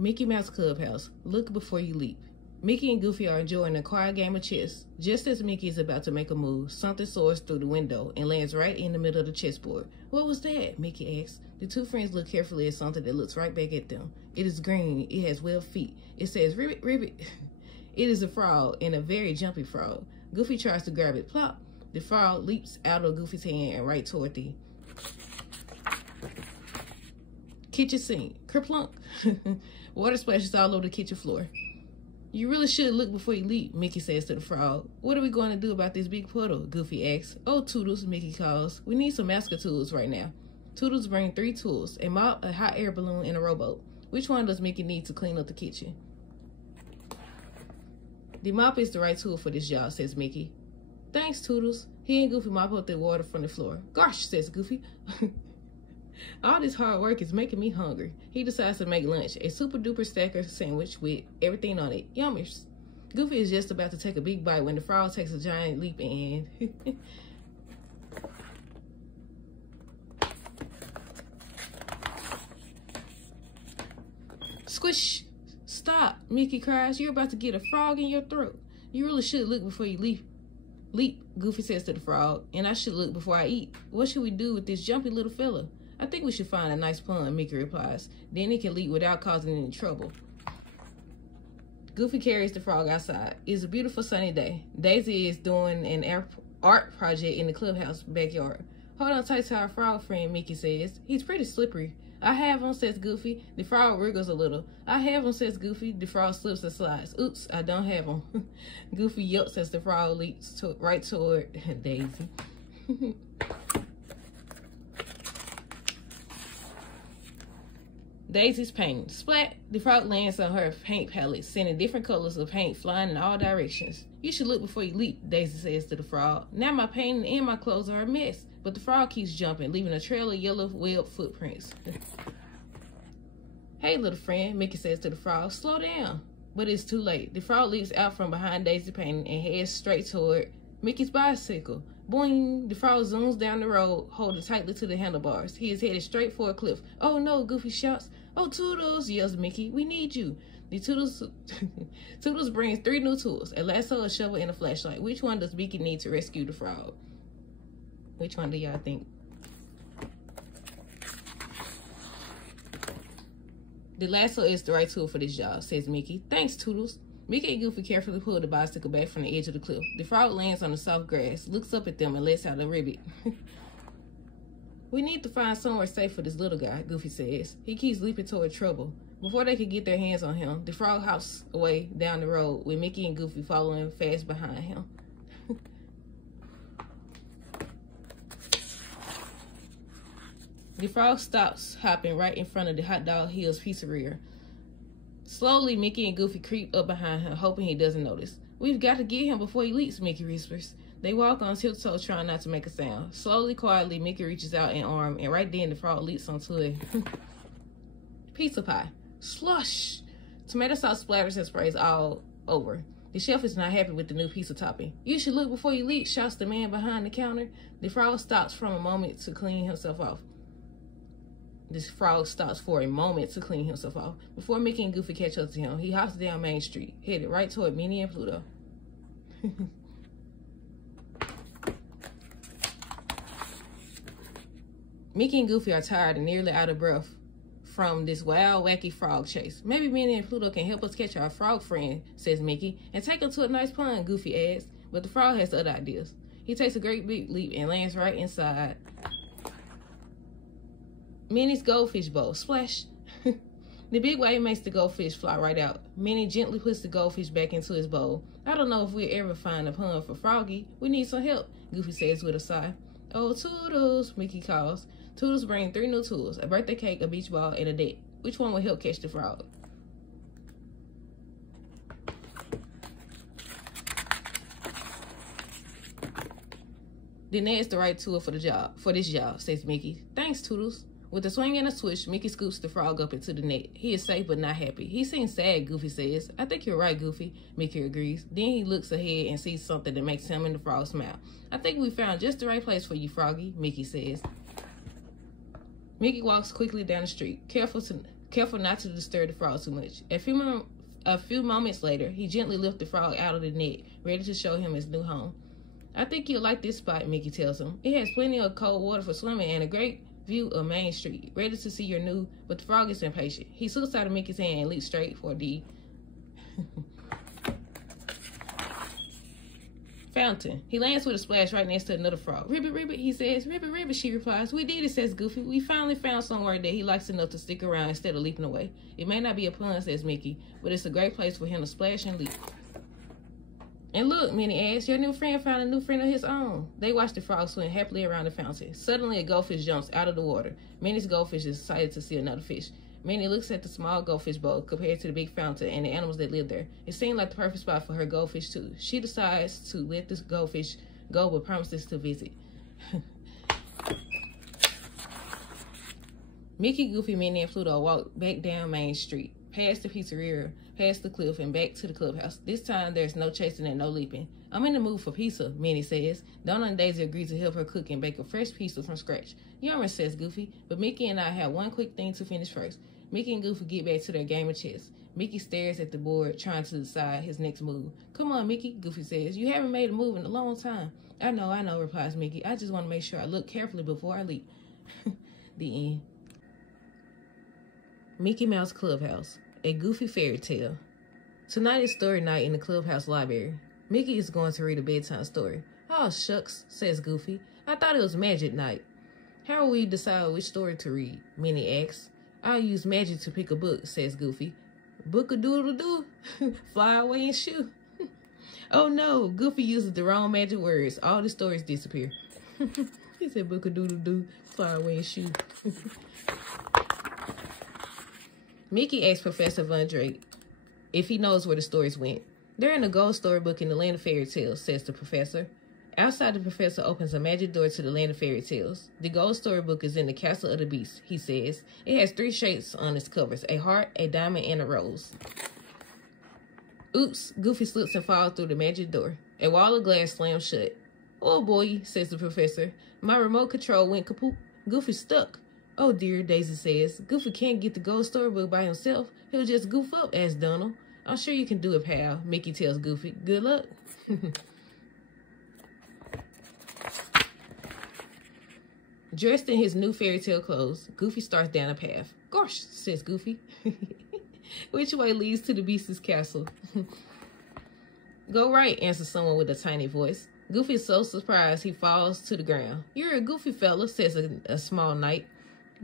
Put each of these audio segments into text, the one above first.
Mickey Mouse Clubhouse. Look before you leap. Mickey and Goofy are enjoying a quiet game of chess. Just as Mickey is about to make a move, something soars through the window and lands right in the middle of the chessboard. What was that? Mickey asks. The two friends look carefully at something that looks right back at them. It is green. It has 12 feet. It says, ribbit, ribbit. It is a frog, and a very jumpy frog. Goofy tries to grab it. Plop. The frog leaps out of Goofy's hand and right toward the kitchen sink. Kerplunk. Water splashes all over the kitchen floor. You really should look before you leap, Mickey says to the frog. What are we going to do about this big puddle? Goofy asks. Oh, Toodles, Mickey calls. We need some master tools right now. Toodles bring 3 tools, a mop, a hot air balloon, and a rowboat. Which one does Mickey need to clean up the kitchen? The mop is the right tool for this job, says Mickey. Thanks, Toodles. He and Goofy mop up the water from the floor. Gosh, says Goofy. All this hard work is making me hungry. He decides to make lunch, a super duper stacker sandwich with everything on it. Yummers. Goofy is just about to take a big bite when the frog takes a giant leap and squish! Stop, Mickey cries. You're about to get a frog in your throat. You really should look before you leap. Leap, Goofy says to the frog, and I should look before I eat. What should we do with this jumpy little fella? I think we should find a nice pond, Mickey replies. Then he can leap without causing any trouble. Goofy carries the frog outside. It's a beautiful sunny day. Daisy is doing an art project in the clubhouse backyard. Hold on tight to our frog friend, Mickey says. He's pretty slippery. I have him, says Goofy. The frog wriggles a little. I have him, says Goofy. The frog slips and slides. Oops, I don't have him. Goofy yelps as the frog leaps right toward Daisy. Daisy's painting. Splat! The frog lands on her paint palette, sending different colors of paint flying in all directions. You should look before you leap, Daisy says to the frog. Now my painting and my clothes are a mess. But the frog keeps jumping, leaving a trail of yellow web footprints. Hey, little friend, Mickey says to the frog. Slow down. But it's too late. The frog leaps out from behind Daisy's painting and heads straight toward Mickey's bicycle. Boing! The frog zooms down the road, holding tightly to the handlebars. He is headed straight for a cliff. Oh no, Goofy shouts. Oh, Toodles, yells Mickey. We need you. The Toodles brings 3 new tools, a lasso, a shovel, and a flashlight. Which one does Mickey need to rescue the frog? Which one do y'all think? The lasso is the right tool for this job, says Mickey. Thanks, Toodles. Mickey and Goofy carefully pull the bicycle back from the edge of the cliff. The frog lands on the soft grass, looks up at them, and lets out a ribbit. We need to find somewhere safe for this little guy, Goofy says. He keeps leaping toward trouble. Before they can get their hands on him, the frog hops away down the road with Mickey and Goofy following fast behind him. The frog stops hopping right in front of the Hot Dog Hill's pizzeria. Slowly, Mickey and Goofy creep up behind him, hoping he doesn't notice. We've got to get him before he leaps, Mickey whispers. They walk on tiptoe, trying not to make a sound. Slowly, quietly, Mickey reaches out an arm, and right then the frog leaps onto a pizza pie. Slush! Tomato sauce splatters and sprays all over. The chef is not happy with the new pizza topping. You should look before you leap, shouts the man behind the counter. The frog stops for a moment to clean himself off. Before Mickey and Goofy catch up to him, he hops down Main Street, headed right toward Minnie and Pluto. Mickey and Goofy are tired and nearly out of breath from this wild, wacky frog chase. Maybe Minnie and Pluto can help us catch our frog friend, says Mickey, and take him to a nice pond, Goofy adds. But the frog has other ideas. He takes a great big leap and lands right inside Minnie's goldfish bowl. Splash! The big wave makes the goldfish fly right out. Minnie gently puts the goldfish back into his bowl. I don't know if we'll ever find a pond for Froggy. We need some help, Goofy says with a sigh. Oh, Toodles, Mickey calls. Toodles bring 3 new tools, a birthday cake, a beach ball, and a net. Which one will help catch the frog? The net is the right tool for this job, says Mickey. Thanks, Toodles. With a swing and a swish, Mickey scoops the frog up into the net. He is safe but not happy. He seems sad, Goofy says. I think you're right, Goofy, Mickey agrees. Then he looks ahead and sees something that makes him and the frog smile. I think we found just the right place for you, Froggy, Mickey says. Mickey walks quickly down the street, careful careful not to disturb the frog too much. A few moments later, he gently lifted the frog out of the net, ready to show him his new home. I think you'll like this spot, Mickey tells him. It has plenty of cold water for swimming and a great view of Main Street. Ready to see your new, but the frog is impatient. He slips out of Mickey's hand and leaps straight for the fountain. He lands with a splash right next to another frog. Ribbit, ribbit, he says. Ribbit, ribbit, she replies. We did it, says Goofy. We finally found somewhere that he likes enough to stick around instead of leaping away. It may not be a pun, says Mickey, but it's a great place for him to splash and leap. And look, Minnie asks, your new friend found a new friend of his own. They watch the frog swim happily around the fountain. Suddenly, a goldfish jumps out of the water. Minnie's goldfish is excited to see another fish. Minnie looks at the small goldfish bowl compared to the big fountain and the animals that live there. It seemed like the perfect spot for her goldfish, too. She decides to let this goldfish go, but promises to visit. Mickey, Goofy, Minnie, and Pluto walk back down Main Street, past the pizzeria, past the cliff, and back to the clubhouse. This time, there's no chasing and no leaping. I'm in the mood for pizza, Minnie says. Donna and Daisy agree to help her cook and bake a fresh pizza from scratch. Yummer, says Goofy, but Mickey and I have one quick thing to finish first. Mickey and Goofy get back to their game of chess. Mickey stares at the board, trying to decide his next move. Come on, Mickey, Goofy says. You haven't made a move in a long time. I know, replies Mickey. I just want to make sure I look carefully before I leap. The end. Mickey Mouse Clubhouse, a Goofy fairy tale. Tonight is story night in the clubhouse library. Mickey is going to read a bedtime story. Oh, shucks, says Goofy. I thought it was magic night. How will we decide which story to read? Minnie asks. I'll use magic to pick a book, says Goofy. Book-a-doodle-doo, fly away and shoo. Oh no, Goofy uses the wrong magic words. All the stories disappear. He said book-a-doodle-doo, fly away and shoo. Mickey asks Professor Von Drake if he knows where the stories went. They're in the gold storybook in the land of fairy tales, says the professor. Outside, the professor opens a magic door to the land of fairy tales. The gold storybook is in the castle of the beast, he says. It has 3 shapes on its covers, a heart, a diamond, and a rose. Oops, Goofy slips and falls through the magic door. A wall of glass slams shut. Oh boy, says the professor. My remote control went kaput. Goofy's stuck. Oh dear, Daisy says. Goofy can't get the gold storybook by himself. He'll just goof up, asks Donald. I'm sure you can do it, pal, Mickey tells Goofy. Good luck. Dressed in his new fairy tale clothes, Goofy starts down a path. Gosh, says Goofy. Which way leads to the beast's castle? Go right, answers someone with a tiny voice. Goofy is so surprised he falls to the ground. You're a goofy fella, says a small knight.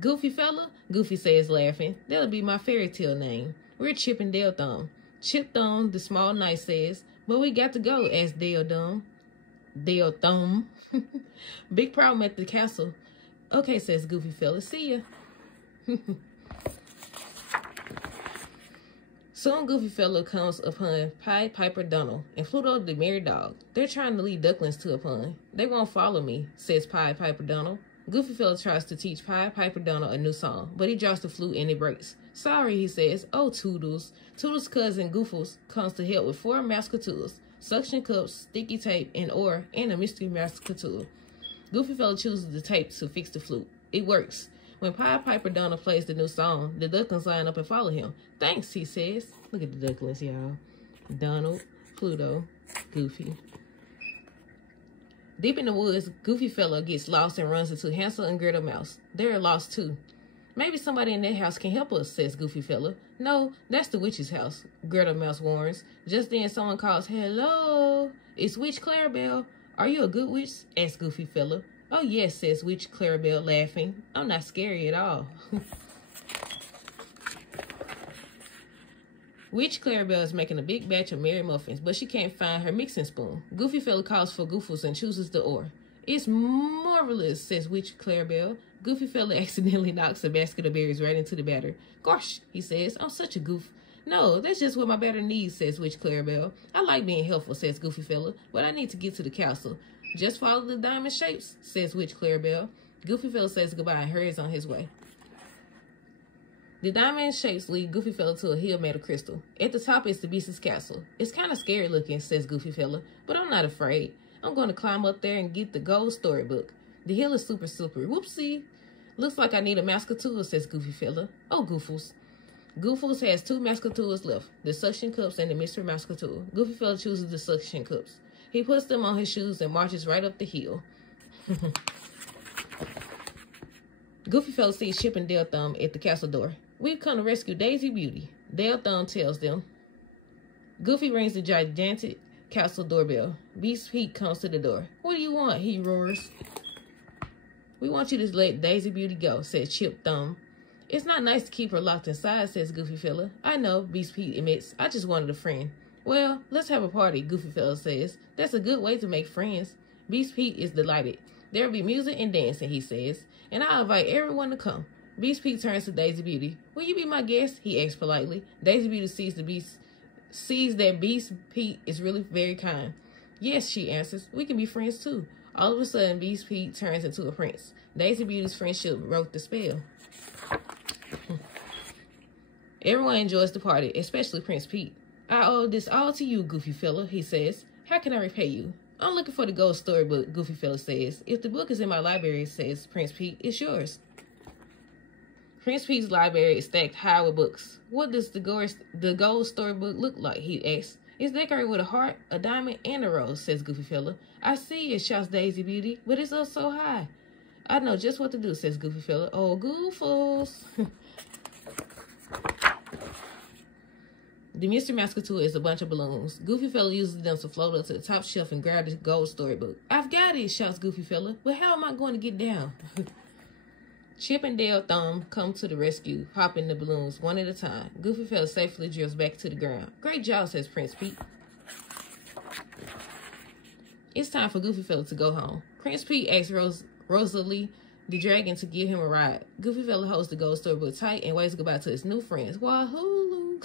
Goofy fella? Goofy says, laughing. That'll be my fairy tale name. We're Chip and Dale Thumb. Chip Thumb, the small knight says. But we got to go, asks Dale Thumb. Dale Thumb. Big problem at the castle. Okay, says Goofy fella. See ya. Soon Goofy fella comes upon Pied Piper Donald and Pluto the merry dog. They're trying to lead ducklings to a pond. They won't follow me, says Pied Piper Donald. Goofy fella tries to teach Pied Piper Donald a new song, but he drops the flute and it breaks. Sorry, he says. Oh, Toodles. Toodles' cousin Goofles comes to help with 4 mascot tools, suction cups, sticky tape, an oar, and a mystery mascot tool. Goofy fella chooses the tape to fix the flute. It works. When Pied Piper Donald plays the new song, the ducklings line up and follow him. Thanks, he says. Look at the ducklings, y'all. Donald, Pluto, Goofy. Deep in the woods, Goofy fella gets lost and runs into Hansel and Gretel Mouse. They're lost too. Maybe somebody in that house can help us, says Goofy fella. No, that's the witch's house, Gretel Mouse warns. Just then someone calls, hello, it's Witch Clarabelle. Are you a good witch? asks Goofy fella. Oh yes, says Witch Clarabelle, laughing. I'm not scary at all. Witch Clarabelle is making a big batch of Merry Muffins, but she can't find her mixing spoon. Goofy fella calls for Goofles and chooses the oar. It's marvelous, says Witch Clarabelle. Goofy fella accidentally knocks a basket of berries right into the batter. Gosh, he says, I'm such a goof. No, that's just what my batter needs, says Witch Clarabelle. I like being helpful, says Goofy fella, but I need to get to the castle. Just follow the diamond shapes, says Witch Clarabelle. Goofy fella says goodbye and hurries on his way. The diamond shapes lead Goofy fella to a hill made of crystal. At the top is the beast's castle. It's kind of scary looking, says Goofy fella, but I'm not afraid. I'm going to climb up there and get the gold storybook. The hill is super slippery. Whoopsie. Looks like I need a mascot tool, says Goofy fella. Oh, Goofles. Goofus has 2 mascotures left, the suction cups and the mystery mascoture. Goofy Fella chooses the suction cups. He puts them on his shoes and marches right up the hill. Goofy Fella sees Chip and Dale Thumb at the castle door. We've come to rescue Daisy Beauty. Dale Thumb tells them. Goofy rings the gigantic castle doorbell. Beast Pete comes to the door. What do you want? He roars. We want you to let Daisy Beauty go, says Chip Thumb. It's not nice to keep her locked inside, says Goofy Fella. I know, Beast Pete admits. I just wanted a friend. Well, let's have a party, Goofy Fella says. That's a good way to make friends. Beast Pete is delighted. There'll be music and dancing, he says. And I invite everyone to come. Beast Pete turns to Daisy Beauty. Will you be my guest? He asks politely. Daisy Beauty sees that Beast Pete is really very kind. Yes, she answers. We can be friends too. All of a sudden, Beast Pete turns into a prince. Daisy Beauty's friendship broke the spell. Everyone enjoys the party, especially Prince Pete. I owe this all to you, Goofy Fella, he says. How can I repay you? I'm looking for the gold storybook, Goofy Fella says. If the book is in my library, says Prince Pete, it's yours. Prince Pete's library is stacked high with books. What does the gold storybook look like, he asks. It's decorated with a heart, a diamond, and a rose, says Goofy Fella. I see it, shouts Daisy Beauty, but it's up so high. I know just what to do, says Goofy Fella. Oh, Goofus. The mystery mascotture is a bunch of balloons. Goofy Fella uses them to float up to the top shelf and grab the gold storybook. I've got it, shouts Goofy Fella. But how am I going to get down? Chip and Dale Thumb come to the rescue, hopping the balloons one at a time. Goofy Fella safely drifts back to the ground. Great job, says Prince Pete. It's time for Goofy Fella to go home. Prince Pete asks Rosalie the dragon to give him a ride. Goofy Fella holds the gold storybook tight and waves goodbye to his new friends. Wahoo!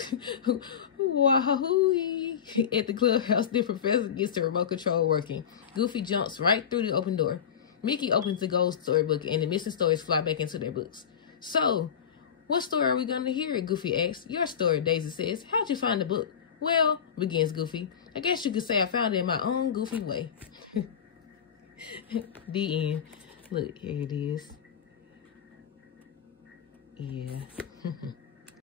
Wahoo! At the clubhouse, the professor gets the remote control working. Goofy jumps right through the open door. Mickey opens the gold storybook and the missing stories fly back into their books. So, what story are we going to hear? Goofy asks. Your story, Daisy says. How'd you find the book? Well, begins Goofy. I guess you could say I found it in my own goofy way. The end. Look, here it is. Yeah.